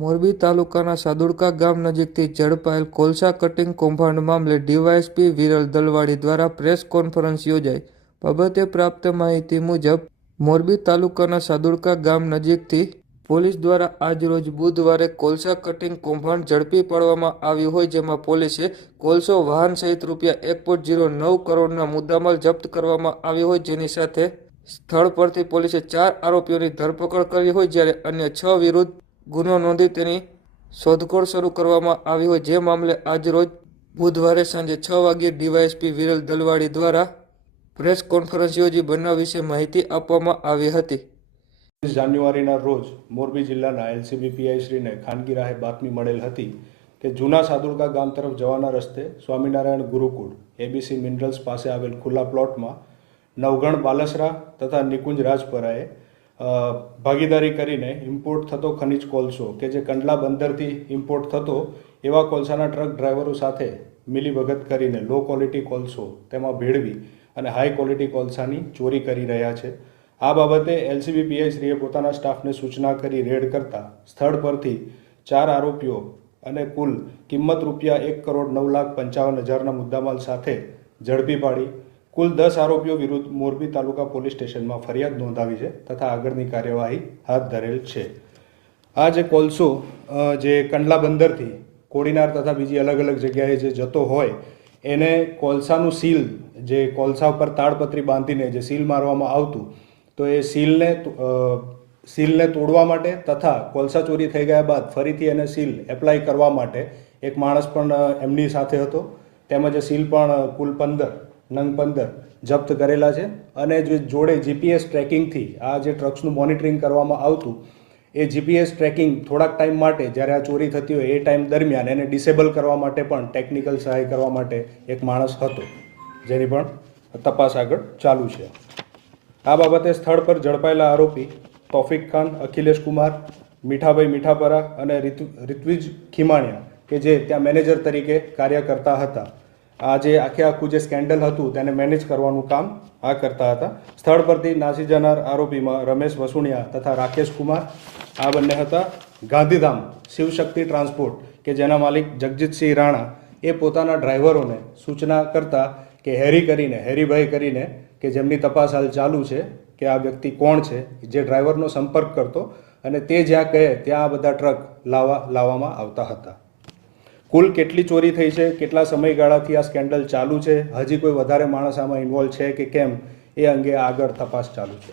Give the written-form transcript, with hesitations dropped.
મોરબી તાલુકાના સાદુડકા ગામ નજીકથી ઝડપાયેલ કોલસા કટિંગ કૌભાંડ મામલે ડીવાયએસપી વિરલ દલવાડી દ્વારા પ્રેસ કોન્ફરન્સ યોજાઈ. બાબતે પ્રાપ્ત માહિતી મુજબ મોરબી તાલુકાના સાદુડકા ગામ નજીકથી પોલીસ દ્વારા આજરોજ બુધવારે કોલસા કટિંગ કૌભાંડ ઝડપી પાડવામાં આવ્યું હોય, જેમાં પોલીસે કોલસો, વાહન સહિત ₹1.09 કરોડના મુદ્દામાલ જપ્ત કરવામાં આવ્યો હોય, જેની સાથે સ્થળ પરથી પોલીસે 4 આરોપીઓની ધરપકડ કરી હોય, જ્યારે અન્ય 6 વિરુદ્ધ ગુનો નોંધી તેની શોધખોળ શરૂ કરવામાં આવી હોય. જે મામલે આજરોજ બુધવારે સાંજે 6 વાગ્યે ડીવાયએસપી વિરલ દલવાડી દ્વારા પ્રેસ કોન્ફરન્સ યોજી બનાવ વિશે માહિતી આપવામાં આવી હતી. 20 જાન્યુઆરીના રોજ મોરબી જિલ્લાના એલસીબી પીઆઈ શ્રીને ખાનગી રાહે બાતમી મળેલ હતી કે જૂના સાદુડકા ગામ તરફ જવાના રસ્તે સ્વામિનારાયણ ગુરુકુળ એબીસી મિનરલ્સ પાસે આવેલ ખુલ્લા પ્લોટમાં નવગણ બાલસરા તથા નિકુંજ રાજપરાએ ભાગીદારી કરીને ઇમ્પોર્ટ થતો ખનિજ કોલસો કે જે કંડલા બંદરથી ઇમ્પોર્ટ થતો એવા કોલસાના ટ્રક ડ્રાઈવરો સાથે મિલીભગત કરીને લો ક્વોલિટી કોલસો તેમાં ભેળવી અને હાઈ ક્વોલિટી કોલસાની ચોરી કરી રહ્યા છે. આ બાબતે એલસીબી પીઆઈશ્રીએ પોતાના સ્ટાફને સૂચના કરી રેડ કરતા સ્થળ પરથી 4 આરોપીઓ અને કુલ કિંમત ₹1,09,55,000ના મુદ્દામાલ સાથે ઝડપી પાડી કુલ 10 આરોપીઓ વિરુદ્ધ મોરબી તાલુકા પોલીસ સ્ટેશનમાં ફરિયાદ નોંધાવી છે તથા આગળની કાર્યવાહી હાથ ધરેલ છે. આ જે કોલસો જે કંડલા બંદરથી કોડીનાર તથા બીજી અલગ અલગ જગ્યાએ જે જતો હોય એને કોલસાનું સીલ, જે કોલસા ઉપર તાડપત્રી બાંધીને જે સીલ મારવામાં આવતું, તો એ સીલને તોડવા માટે તથા કોલસા ચોરી થઈ ગયા બાદ ફરીથી એને સીલ એપ્લાય કરવા માટે એક માણસ પણ એમની સાથે હતો. તેમજ સીલ પણ કુલ 15 જપ્ત કરેલા છે. અને જે જોડે જીપીએસ ટ્રેકિંગથી આ જે ટ્રક્સનું મોનિટરિંગ કરવામાં આવતું, એ જીપીએસ ટ્રેકિંગ થોડાક ટાઈમ માટે જ્યારે આ ચોરી થતી હોય એ ટાઈમ દરમિયાન એને ડિસેબલ કરવા માટે પણ ટેકનિકલ સહાય કરવા માટે એક માણસ હતો, જેની પણ તપાસ આગળ ચાલુ છે. આ બાબતે સ્થળ પર ઝડપાયેલા આરોપી તોફિક ખાન, અખિલેશ કુમાર, મીઠાભાઈ મીઠાપરા અને રિત્વિજ ખીમાણિયા કે જે ત્યાં મેનેજર તરીકે કાર્ય કરતા હતા, આ જે આખું જે સ્કેન્ડલ હતું તેને મેનેજ કરવાનું કામ આ કરતા હતા. સ્થળ પરથી નાસી જનાર આરોપીમાં રમેશ વસુણિયા તથા રાકેશ કુમાર આ બંને હતા. ગાંધીધામ શિવશક્તિ ટ્રાન્સપોર્ટ કે જેના માલિક જગજીતસિંહ રાણા એ પોતાના ડ્રાઈવરોને સૂચના કરતા કે હેરીભાઈ કરીને કે જેમની તપાસ હાલ ચાલુ છે કે આ વ્યક્તિ કોણ છે, જે ડ્રાઈવરનો સંપર્ક કરતો અને તે જ્યાં કહે ત્યાં આ બધા ટ્રક લાવવામાં આવતા હતા. કુલ કેટલી ચોરી થઈ છે, કેટલા સમયગાળાથી આ સ્કેન્ડલ ચાલુ છે, હજી કોઈ વધારે માણસ આમાં ઇન્વોલ્વ છે કે કેમ, એ અંગે આગળ તપાસ ચાલુ છે.